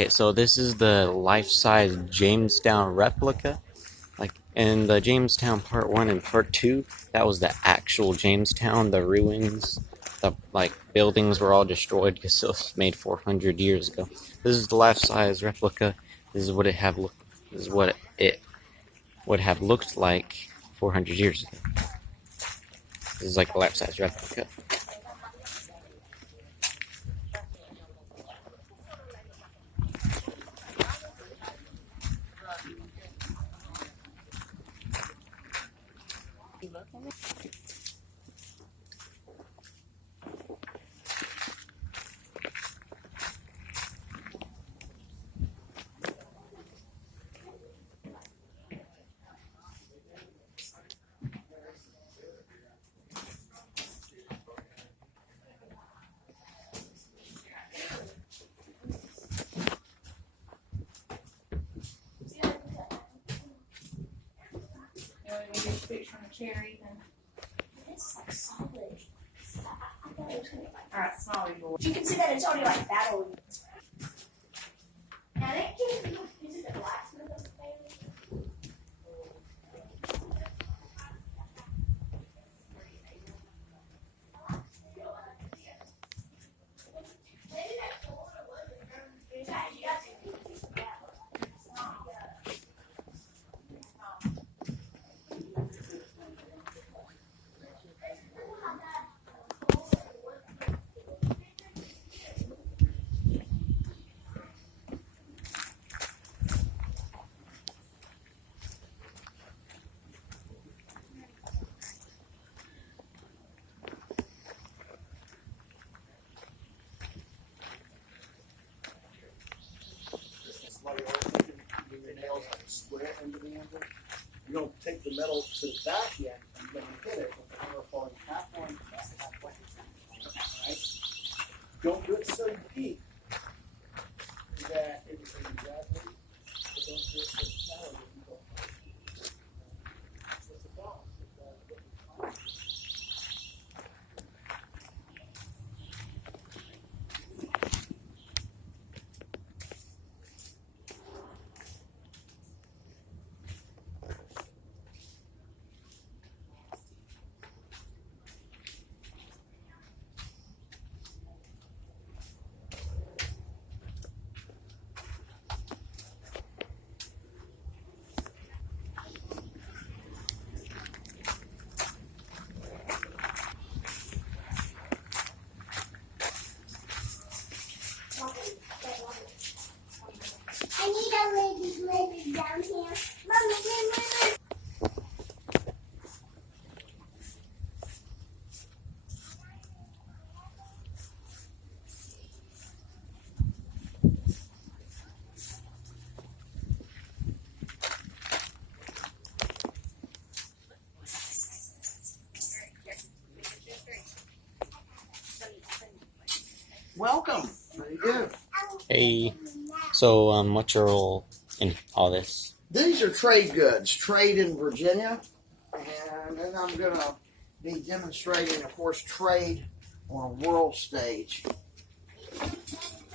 Okay, so this is the life-size Jamestown replica. Like in the Jamestown Part 1 and Part 2, that was the actual Jamestown, the ruins, the buildings were all destroyed because it was made 400 years ago. This is the life-size replica. This is what it would have looked like 400 years ago. This is like a life-size replica. Picture on a cherry, then It's like solid. I thought it was gonna be like. all right, smaller board. You can see that it's already like battled. Now they can use it the blacksmith of the family. You don't take the metal to the back yet, and then you hit it with the hammer falling halfway. Right? Don't do it so deep that it is exactly. But don't do it so shallow that you go. It's a balance. I need a lady down here. Mommy. Welcome. How do you do? Hey, so what's your role in all this? These are trade goods, trade in Virginia, and then I'm going to be demonstrating, of course, trade on a world stage.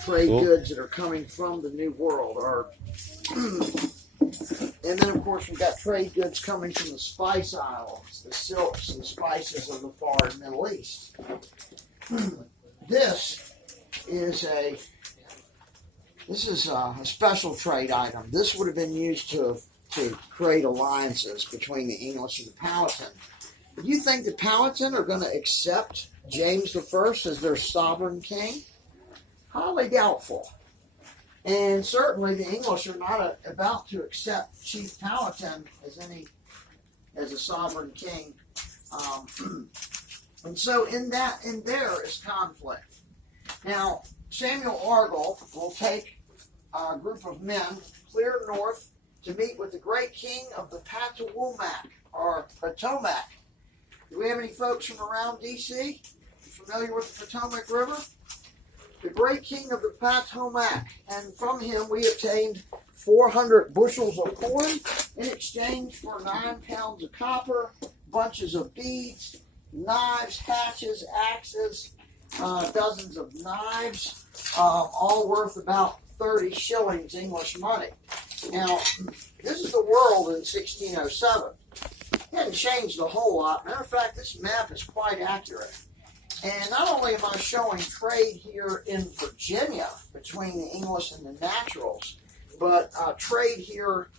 Trade goods that are coming from the New World are, and then of course we've got trade goods coming from the spice isles, the silks and spices of the far Middle East. This is a special trade item. This would have been used to create alliances between the English and the Powhatan. Do you think the Powhatan are going to accept James I as their sovereign king? Highly doubtful. And certainly the English are not about to accept Chief Powhatan as a sovereign king. And so in there is conflict. Now, Samuel Argall will take a group of men clear north to meet with the great king of the Patawomac, or Potomac. Do we have any folks from around D.C. familiar with the Potomac River? The great king of the Potomac, and from him we obtained 400 bushels of corn in exchange for 9 pounds of copper, bunches of beads, knives, hatchets, axes, dozens of knives, all worth about 30 shillings English money. Now, this is the world in 1607. It hadn't changed a whole lot. Matter of fact, this map is quite accurate. And not only am I showing trade here in Virginia between the English and the Naturals, but trade here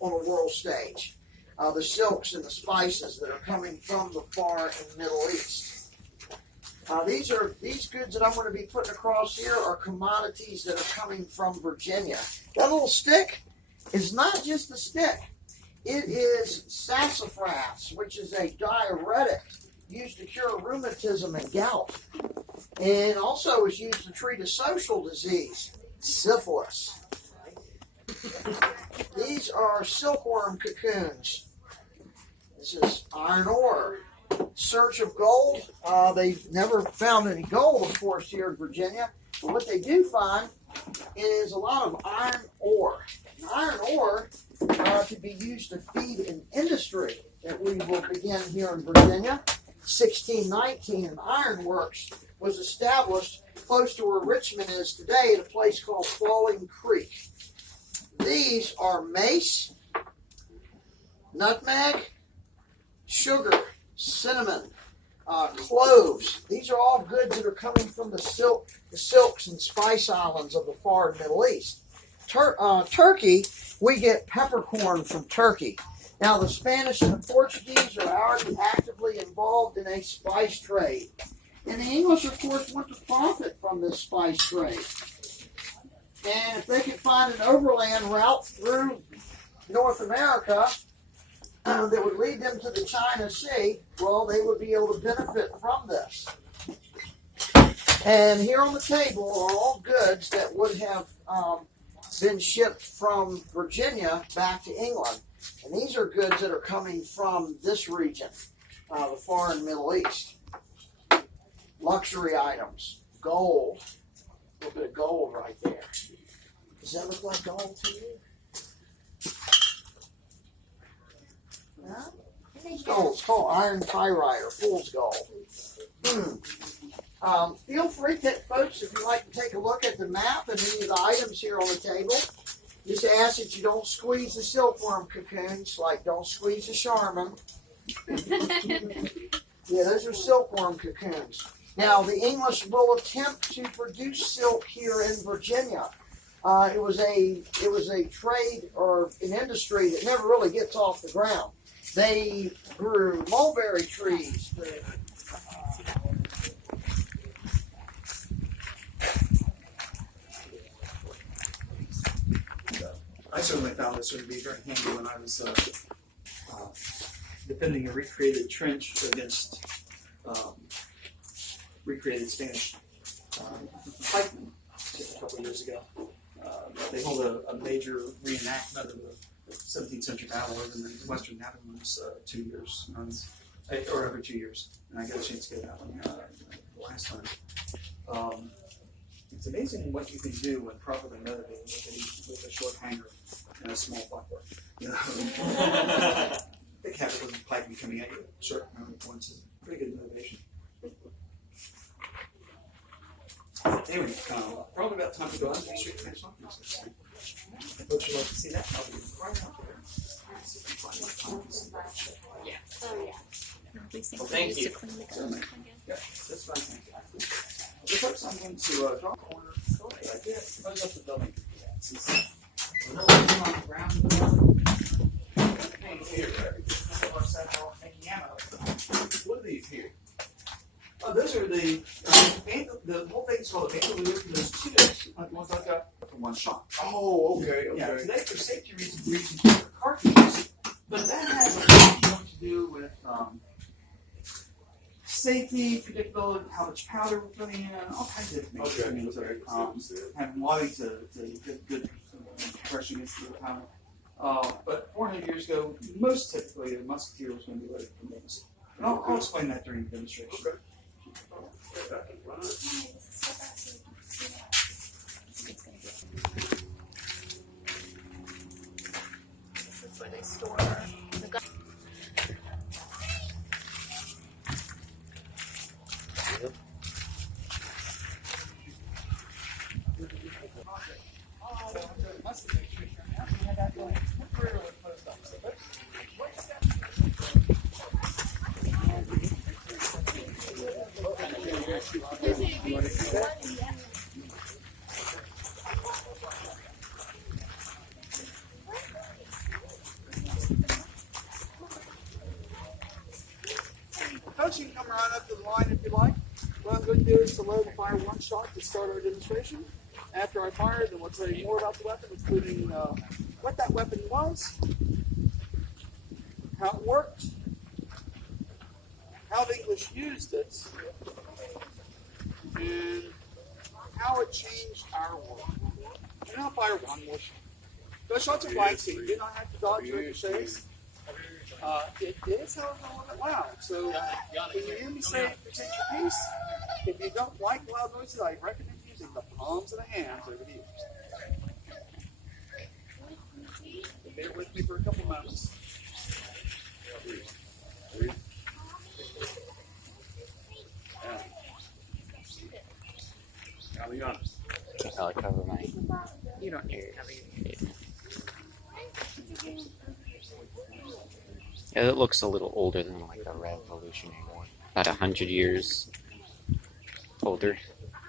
on a world stage. The silks and the spices that are coming from the Far and Middle East. These goods that I'm going to be putting across here are commodities that are coming from Virginia. That little stick is not just a stick. It is sassafras, which is a diuretic used to cure rheumatism and gout, and also is used to treat a social disease, syphilis. These are silkworm cocoons. This is iron ore. Search of gold. They never found any gold, of course, here in Virginia. But what they do find is a lot of iron ore. And iron ore could be used to feed an industry that we will begin here in Virginia. 1619, an ironworks was established close to where Richmond is today at a place called Falling Creek. These are mace, nutmeg, sugar, cinnamon, cloves. These are all goods that are coming from the silks and spice islands of the Far and Middle East. Turkey, we get peppercorn from Turkey. Now, the Spanish and the Portuguese are already actively involved in a spice trade. And the English, of course, want to profit from this spice trade. And if they could find an overland route through North America that would lead them to the China Sea, well, they would be able to benefit from this. And here on the table are all goods that would have been shipped from Virginia back to England. And these are goods that are coming from this region, the Far and Middle East. Luxury items, gold, a little bit of gold right there. Does that look like gold to you? No? It's gold. It's called iron pyrite or fool's gold. Feel free, folks, if you'd like to take a look at the map and any of the items here on the table. Just ask that you don't squeeze the silkworm cocoons, like don't squeeze the Charmin. Yeah, those are silkworm cocoons. Now, the English will attempt to produce silk here in Virginia. It was a trade or an industry that never really gets off the ground. They grew mulberry trees. I certainly found this would be very handy when I was defending a recreated trench against recreated Spanish pikemen a couple of years ago. They hold a major reenactment of the 17th century battle over in the Western Netherlands 2 years, or every 2 years, and I got a chance to go to that one last time. It's amazing what you can do when properly motivated with a short hanger and a small blackboard. You know, big habit doesn't pike me coming at you. Short memory points is pretty good motivation. Anyway, probably about time to go on to the street and finish off this thing. If folks would like to see that, I'll be right out there. Yeah. Oh, yeah. Well, thank you. Yeah, that's fine. Thank you. The folks, I'm going to draw a corner. Right there. Close up the building. On the ground. Here, what are these here? Oh, those are the whole thing is called a bandolier for those tubes. Ones I got from one shot. Oh, okay. Yeah, today for safety reasons, we're using different cartridges, but that has a lot to do with safety, predictability, how much powder we're putting in, all kinds of information into it. Having wanting to get good pressure against the powder. But 400 years ago, most typically, a musketeer was going to be loaded from these. And I'll explain that during the demonstration. Okay. This is where they store the gun. must have been quicker. Now we had that going temporarily closed up. So let's wait a second. Coach, you can come around up to the line if you like. What I'm going to do is to load and fire one shot to start our demonstration. After I fire, then we'll tell you more about the weapon, including what that weapon was, how it worked, how the English used it, and how it changed our world. And I'll fire one more shot. Those shots are blank, so you do not have to dodge or ricochets. It is, however, a little bit loud. So when you hear me say protect your peace, if you don't like loud noises, I recommend using the palms of the hands over the ears. Bear with me for a couple moments. I'll cover my. You don't need to cover your Yeah, it looks a little older than like the Revolutionary War. About 100 years older.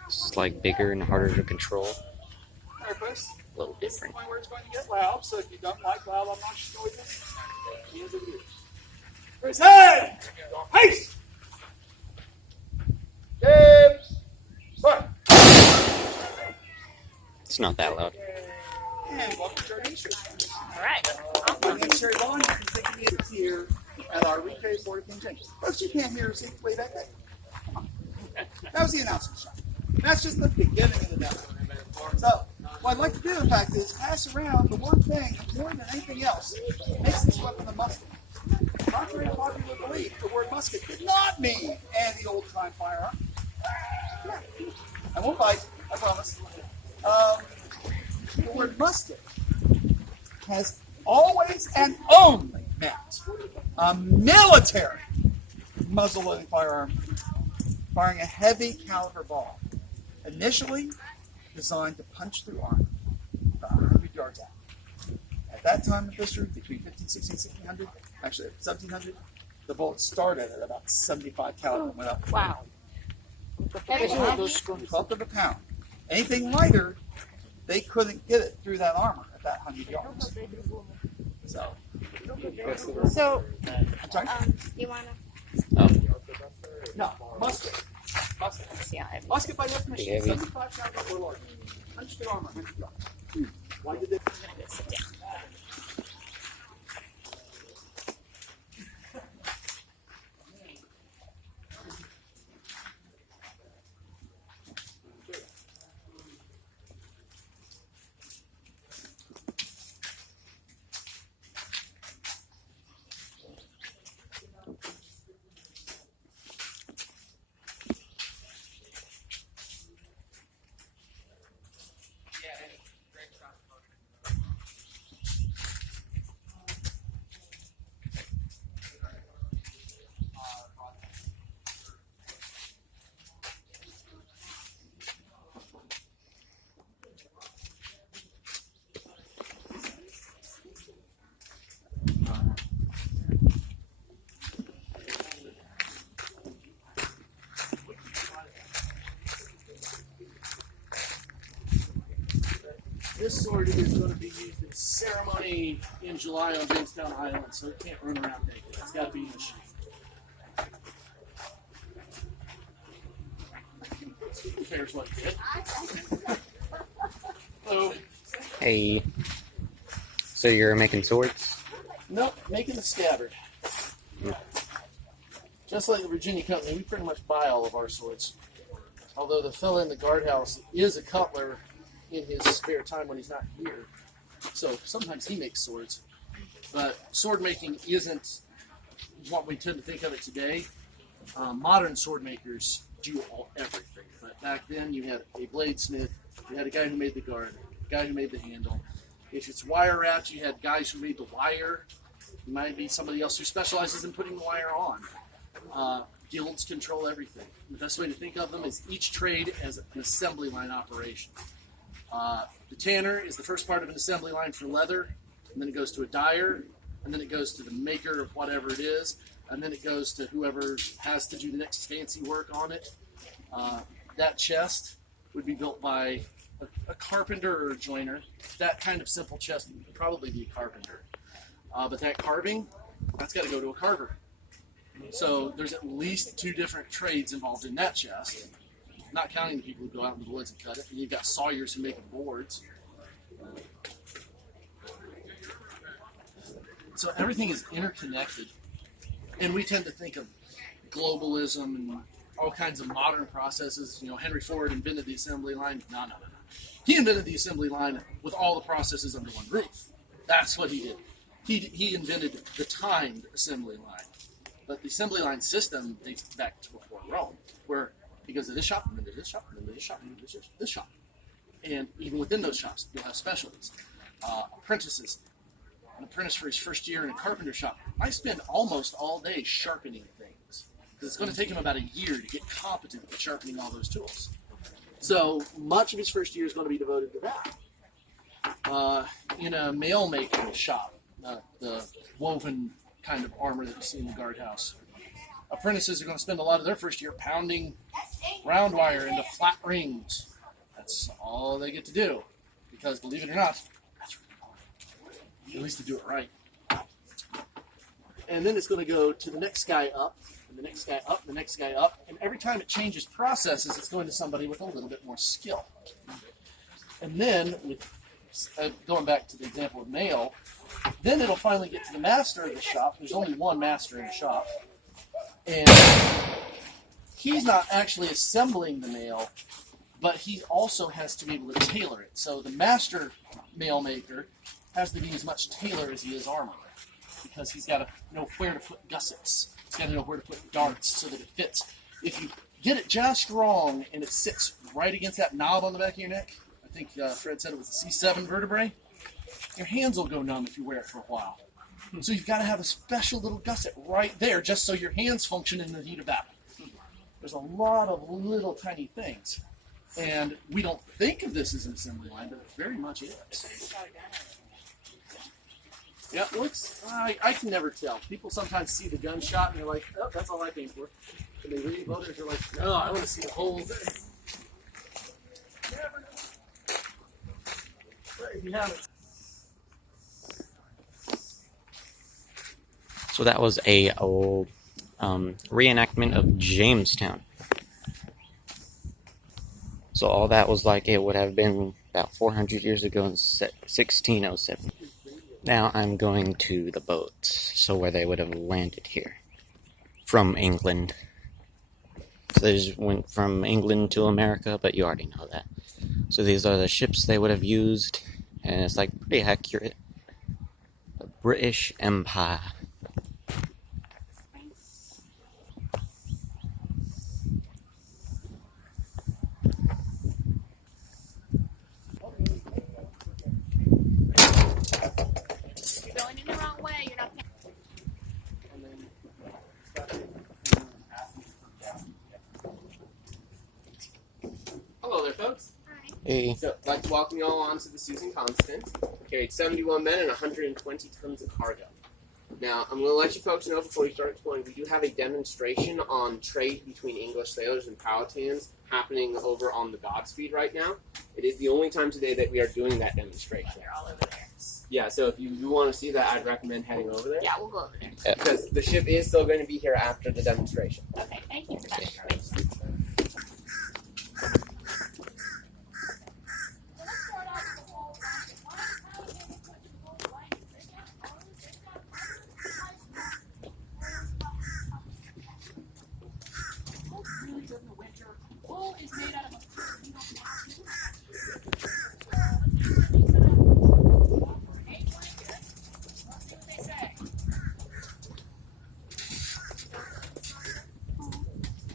It's like bigger and harder to control. Alright, folks. A little This is the different. point where it's going to get loud, so if you don't like loud, obnoxious noises, hands over ears. First head! Haste! James! Fire! It's not that loud. And welcome to our demonstration. All right. My name's Sherry Vaughn. You can take me in here at our recreated board of King James. Folks, you can't hear us way back there. Come on. That was the announcement shot. That's just the beginning of the demo. So, what I'd like to do, in fact, is pass around the one thing, more than anything else, makes this weapon a musket. Contrary to popular belief, the word musket did not mean any old-time firearm. Yeah. I won't bite, I promise. The word musket has always and only meant a military muzzle-loading firearm firing a heavy caliber ball, initially designed to punch through armor about 100 yards out. At that time in history, between 1560 and 1600, actually 1700, the bullet started at about 75 caliber and went up. Wow. 12th of a pound. Anything lighter, they couldn't get it through that armor at that 100 yards. So, So, I'm sorry? you want Oh, No, musket. Musket. to see how heavy? Musket by definition, Heavy. 75 caliber or larger. Punch through armor, 100 yards. Why did they? I'm going to go sit down. This sword is going to be used in ceremony in July on Jamestown Island, so it can't run around naked. It's got to be in the sheath. Fair's what it did. So, hey. So you're making swords? nope, making a scabbard. Just like the Virginia Company, we pretty much buy all of our swords. Although the fella in the guardhouse is a cutler in his spare time when he's not here. So sometimes he makes swords. But sword making isn't what we tend to think of it today. Modern sword makers do everything. But back then you had a bladesmith, you had a guy who made the guard, a guy who made the handle. If it's wire wrapped, you had guys who made the wire. It might be somebody else who specializes in putting the wire on. Guilds control everything. The best way to think of them is each trade as an assembly line operation. The tanner is the first part of an assembly line for leather, and then it goes to a dyer, and then it goes to the maker of whatever it is, and then it goes to whoever has to do the next fancy work on it. That chest would be built by a carpenter or a joiner. That kind of simple chest would probably be a carpenter. But that carving, that's got to go to a carver. So there's at least 2 different trades involved in that chest, not counting the people who go out in the woods and cut it. And you've got sawyers who make the boards. So everything is interconnected. And we tend to think of globalism and all kinds of modern processes. You know, Henry Ford invented the assembly line. No. He invented the assembly line with all the processes under one roof. That's what he did. He invented the timed assembly line. But the assembly line system dates back to before Rome, where he goes to this shop, and then to this shop, and then to this shop, and then to this shop. And even within those shops, you'll have specialties. Apprentices. An apprentice for his first year in a carpenter shop. I spend almost all day sharpening things, because it's going to take him about a year to get competent at sharpening all those tools. So much of his first year is going to be devoted to that. In a mail making shop, the woven kind of armor that you see in the guardhouse, apprentices are going to spend a lot of their first year pounding round wire into flat rings. That's all they get to do, because believe it or not, that's really hard. At least to do it right. And then it's going to go to the next guy up, and the next guy up, the next guy up, and every time it changes processes, it's going to somebody with a little bit more skill. And then, going back to the example of mail, then it'll finally get to the master of the shop. There's only one master in the shop. And he's not actually assembling the mail, but he also has to be able to tailor it. So the master mail maker has to be as much tailor as he is armor, because he's got to know where to put gussets. He's got to know where to put darts so that it fits. If you get it just wrong and it sits right against that knob on the back of your neck, I think Fred said it was a C7 vertebrae, your hands will go numb if you wear it for a while. So you've got to have a special little gusset right there just so your hands function in the heat of battle. There's a lot of little tiny things. And we don't think of this as an assembly line, but it very much is. Yeah, it looks, I can never tell. People sometimes see the gunshot and they're like, oh, that's all I came for. And they leave. Others are like, no, I want to see the whole thing. Never know. But if you haven't. So that was a reenactment of Jamestown. So all that was like it would have been about 400 years ago in 1607. Now I'm going to the boats, so where they would have landed here from England. So they just went from England to America, but you already know that. So these are the ships they would have used, and it's like pretty accurate. The British Empire. You're going in the wrong way. You're not. Hello there, folks. Hey. So, I'd like to welcome you all onto the Susan Constant. Carried 71 men and 120 tons of cargo. Now, I'm going to let you folks know before we start exploring, we do have a demonstration on trade between English sailors and Powhatans happening over on the Godspeed right now. It is the only time today that we are doing that demonstration. They're all over there. Yeah, so if you do want to see that, I'd recommend heading over there. Yeah, we'll go over there. Because the ship is still going to be here after the demonstration. Okay, thank you for that information. Wool is made out of a you don't have to. Let's see what they say.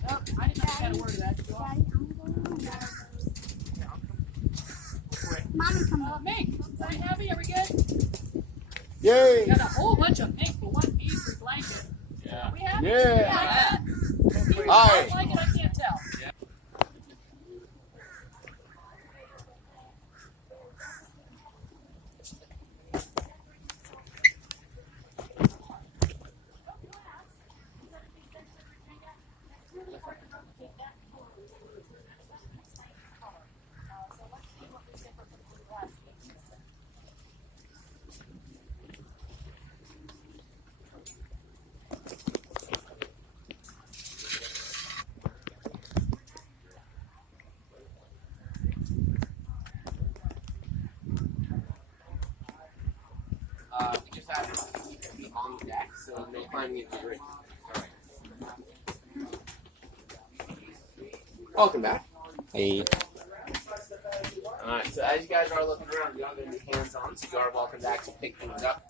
Oh, I didn't know you had a word of that. Mommy, come Uh, mink, are we happy? Are we good? Yay! Got a whole bunch of mink for one piece for blanket. Yeah. Are we happy? Yeah. I like it, I can't tell. We just have to be on the deck, so no climbing into the rig. Welcome back. Hey. Alright, so as you guys are looking around, you're not going to be hands-on, so you are welcome to actually pick things up.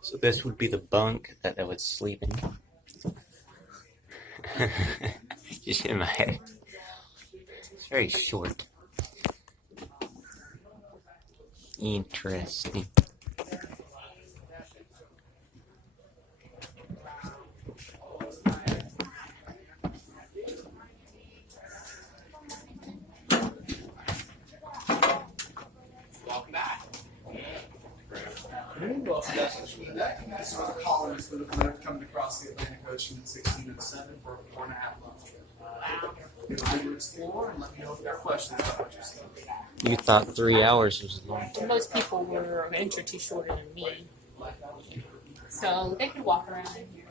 So this would be the bunk that I would sleep in. Just in my head. It's very short. Interesting. Welcome back. This was the colonists that have coming across the Atlantic Ocean in 1607 for 4.5 months. Get ready to explore and let me know if you have questions about what you're seeing. You thought 3 hours was long. Most people were an inch or two shorter than me. So they could walk around in here.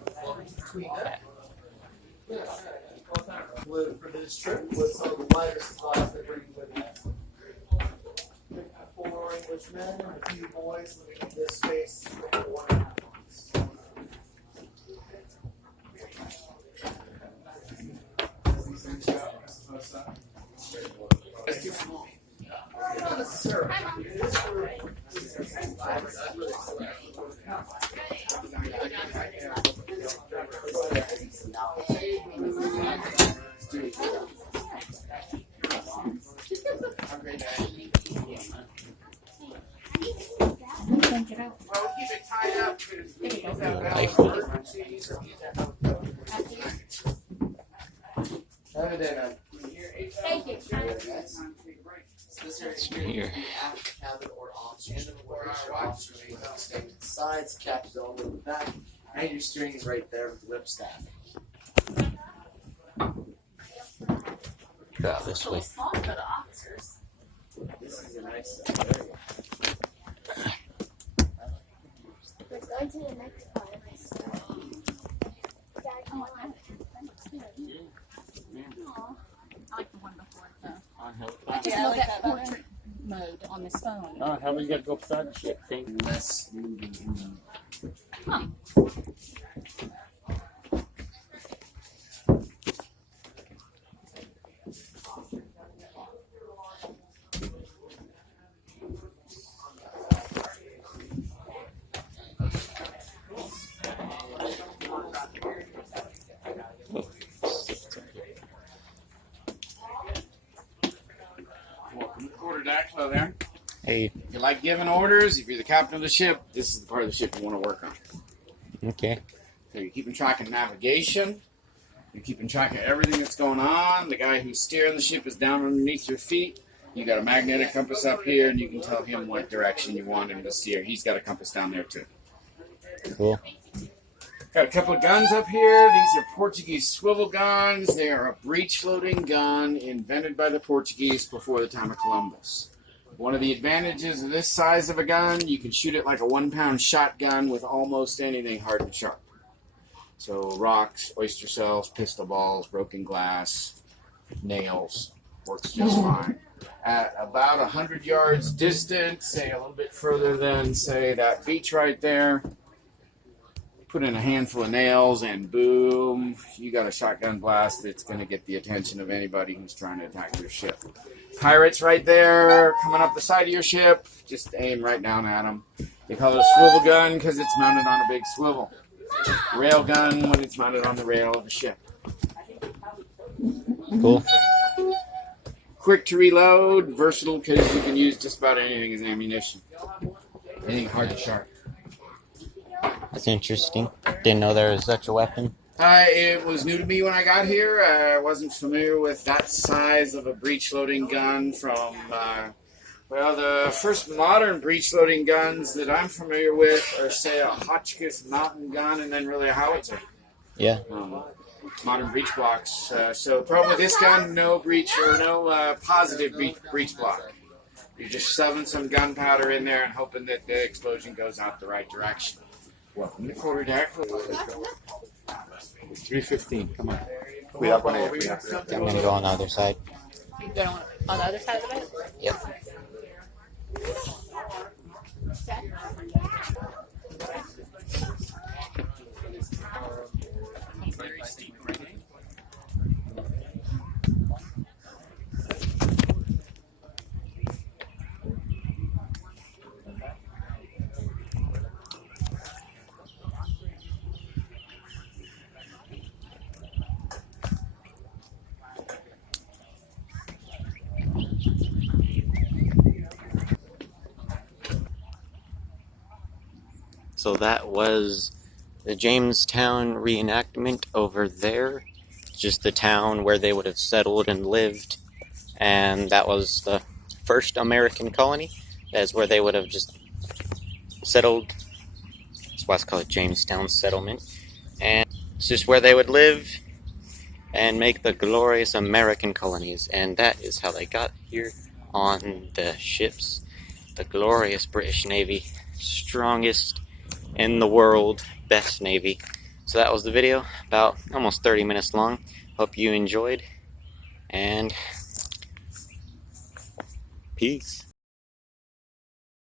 For this trip with some of the lighter supplies they bring with them. 4 Englishmen and a few boys living in this space for 4.5 months. These things out, I suppose so. It's too small. Not necessarily. It is for Can't get out. Well, we'll keep it tied up because we use that Life. valve for Thank you. Here. Cabin or option. Sides, cap's all over the back, and your steering is right there with the whip staff. Go this way. Small for the officers. This is a nice area. Let's go to the next part. I like the one before it though. I just love that portrait mode on this phone. Oh, how you got to go upside the ship thing? Less moving in Welcome to the quarterdeck. Hello there. Hey. If you like giving orders, if you're the captain of the ship, this is the part of the ship you want to work on. Okay. So you're keeping track of navigation. You're keeping track of everything that's going on. The guy who's steering the ship is down underneath your feet. You got a magnetic compass up here, and you can tell him what direction you want him to steer. He's got a compass down there too. Cool. Got a couple of guns up here. These are Portuguese swivel guns. They are a breech-loading gun invented by the Portuguese before the time of Columbus. One of the advantages of this size of a gun, you can shoot it like a 1-pound shotgun with almost anything hard and sharp. So rocks, oyster shells, pistol balls, broken glass, nails, works just fine. At about 100 yards distance, say a little bit further than, say, that beach right there, put in a handful of nails and boom, you got a shotgun blast that's going to get the attention of anybody who's trying to attack your ship. Pirates right there coming up the side of your ship, just aim right down at them. They call it a swivel gun because it's mounted on a big swivel. Rail gun when it's mounted on the rail of the ship. Cool. Quick to reload, versatile because you can use just about anything as ammunition. Anything hard and sharp. That's interesting. Didn't know there was such a weapon. It was new to me when I got here. I wasn't familiar with that size of a breech-loading gun from, well, the first modern breech-loading guns that I'm familiar with are, say, a Hotchkiss mountain gun and then really a howitzer. Yeah. Modern breech blocks. So the problem with this gun, no breech or no positive breech block. You're just shoving some gunpowder in there and hoping that the explosion goes out the right direction. Welcome to quarterdeck. 315. Come on. I'm gonna go on the other side. You go on the other side of the boat? Yep. Set. So that was the Jamestown reenactment over there. Just the town where they would have settled and lived. And that was the first American colony. That's where they would have just settled. That's why it's called Jamestown Settlement. And it's just where they would live and make the glorious American colonies. And that is how they got here on the ships. The glorious British Navy. Strongest in the world, best Navy. So that was the video, about almost 30 minutes long. Hope you enjoyed, and peace.